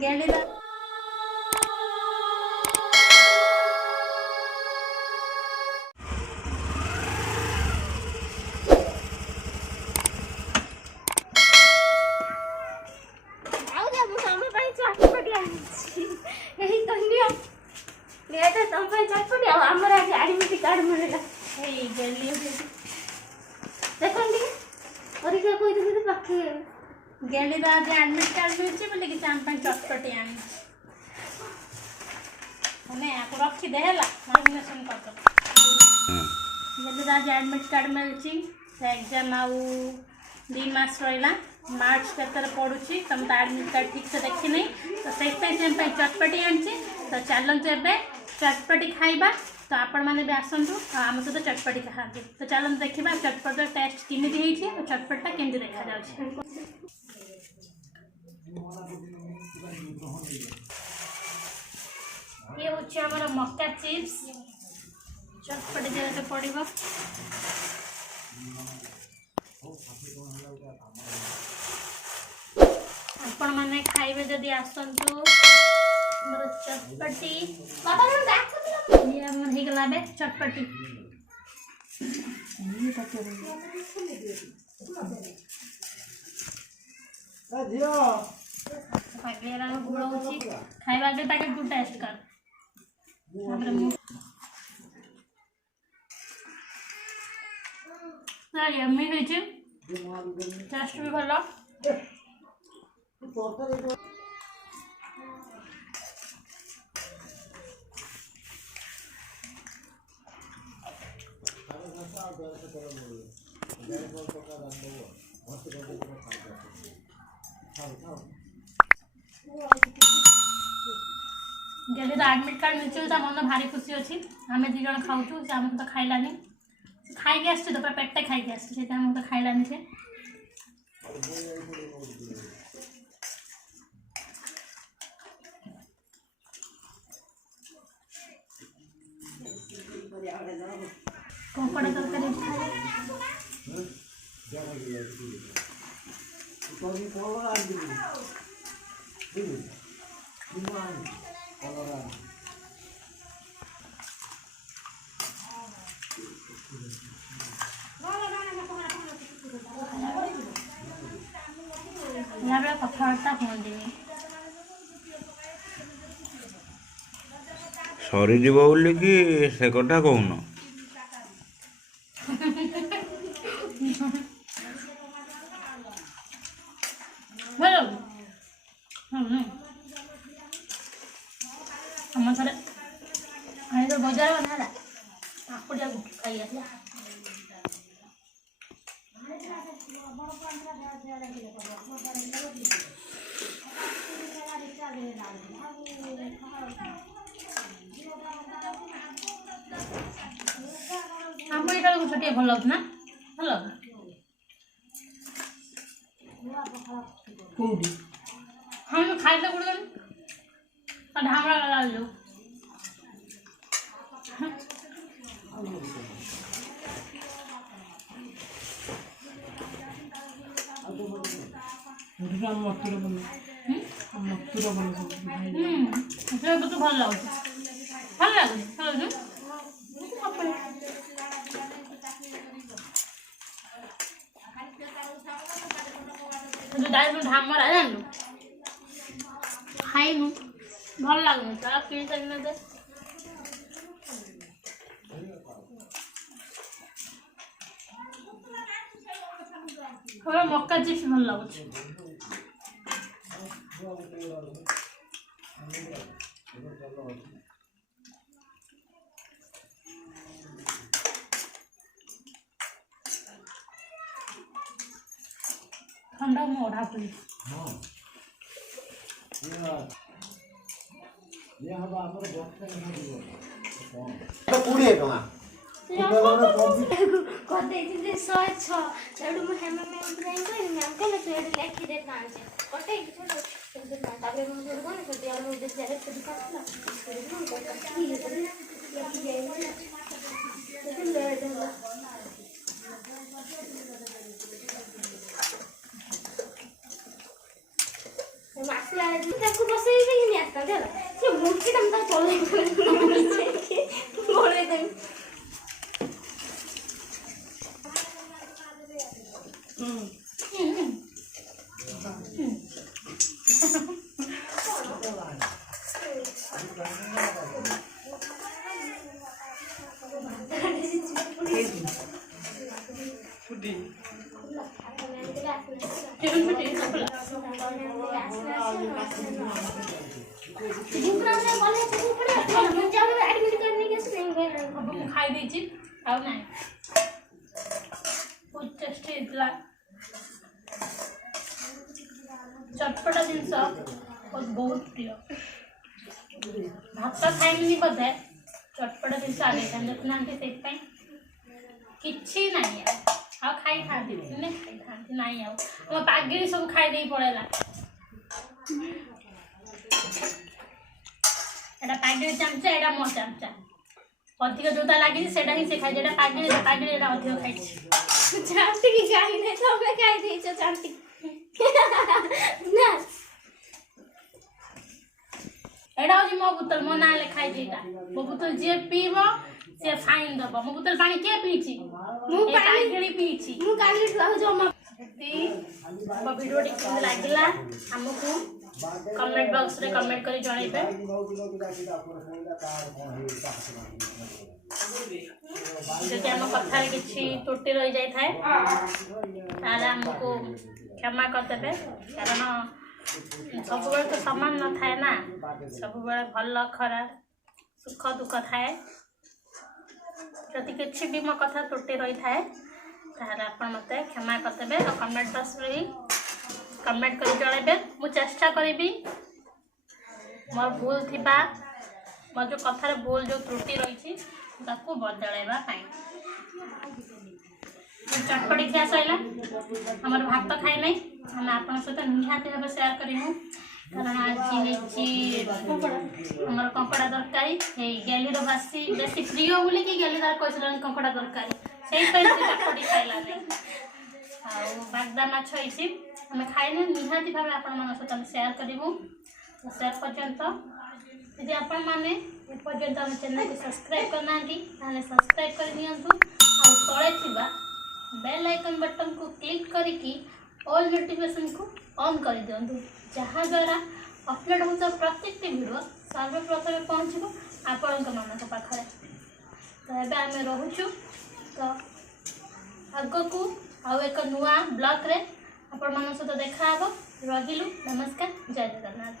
गेली कार्ड मिलला देखंडी और क्या कोई तो पाखे गेली आज एडमिट कार्ड मिलছে बोले कि आम ପାଇଁ चटपटी आनी हमें आपको रखी दे हला नॉमिनेशन कर दो गेली आज एडमिट कार्ड मिलছি एग्जाम आउ 2 मास रहिला मार्च केतर पडुची तुम तो एडमिट कार्ड ठीक से देखि नहीं तो से पे चटपटी आनी तो चलंतु एबे चटपटी खाइबा तो आपण मैंने भी आसतु आम सहित चटपटी खाते तो चलो देखा चटपट टेस्ट केमी और चटपटा केमी देखा जाए ये हूँ आमर मक्का चिप्स चटपटी जगह पड़ो आपण मैंने खाइबे जदि आसतु चटपटी ये मन ही गला बे चटपटी खाइबा के पैकेट टू टेस्ट कर यम्मी होइছে टेस्ट भी भलो जल्दी तो एडमिट कार्ड मिलছে तो मन भारी खुशी अच्छी आम दी जन खाऊ से आमको तो खाइलानी खाई आस तो पूरा पेटे खाई आस तो खाइलानी से कंकड़ा तरकारी कथबार्ता कहते सरीज बोली कि से कथा कहून बजार बना आपको खाई आम ये छोटिया भल लगुना भल हम खाई तो गुड़ ढामड़ा लगा लो मथुर तो भल लगे भल लगे ढामरा जान खाइनु भल लगुन तो कि मक्का चिप्स भल लगुच ठंडा में ओढ़ा पड़ी कोड़े टका कहते जे 106 सेडू में हेम में ब्रेन को नाम के सेड लेखि दे कांचे कटे छोटो ताबे में छोड़ कोन छोटी और मुझे जारे से दिखाला मासी आ ताको बसे दीजिए आउ नहीं बहुत टेस्टी इतला चटपटा जिनस बहुत प्रिय भात खाइनी बोधे चटपटा जिनस आगे देखुना किसी नहीं आ खाई था नहीं आम पागिड़ी सब खाई पड़ेगा एटा पागिड़ी चमचा एटा मो चमचा अधिक जोता लगी से ही खाई पागिड़ी पागिड़ी अधिक खाई चांटी की खाई नहीं तो मैं खाई दी चांटी ना एटा हो मो बोतल मो ना लिखाई देटा मो बोतल जे पीबो से फाइन दबो मो बोतल पानी के पीची मु पागिड़ी पीची मु काली ठुआ जमा वीडियो केमती लागला हमको कमेंट बॉक्स रे कमेंट करी जणाइबे जदि हम कथा किसी त्रुटि रही जाए ताले हमको क्षमा करदेवे कारण सब तो समान न थाए ना सब भल खराब सुख दुख थाए जदि किसी भी मो कथा त्रुटि रही थाए ताले आपण मते क्षमा करदेवे और कमेंट बॉक्स रे कमेंट कर जणाइबे मु चेष्टा करी मोर भूल थिबा मोर जो कथार भूल जो त्रुटि रही ताकू बदलैबा चटपटी खिया सैला हमार भात खाई नहीं हम आपन सहित निहाती भाव शेयर करूँ कारण आज हमार कंकड़ा तरकारी गैलीर बासी बेसी प्रिय बोली कि गैली तार कही कंकड़ा तरकारी से चटपटी खाइला नहीं बागदा माछ होती आम खाइने निहाती भाव आपण सहित शेयर करूँ से पर्यंत यदि आपण मैंने पर्यंत आम चैनल को सब्सक्राइब करना सब्सक्राइब कर दिंतु तले थिबा बेल आइकन बटन को क्लिक करके ऑल नोटिफिकेशन को ऑन कर दिंतु जहाँ द्वारा अपलोड होता प्रत्येक वीडियो सर्वप्रथम पहुँचब आपण मानक पाखे तो ये आम रोचु तो आग को आउ एक नुआ ब्लॉग रे आपण मान सहित देखा रहिलु नमस्कार जय जगन्नाथ।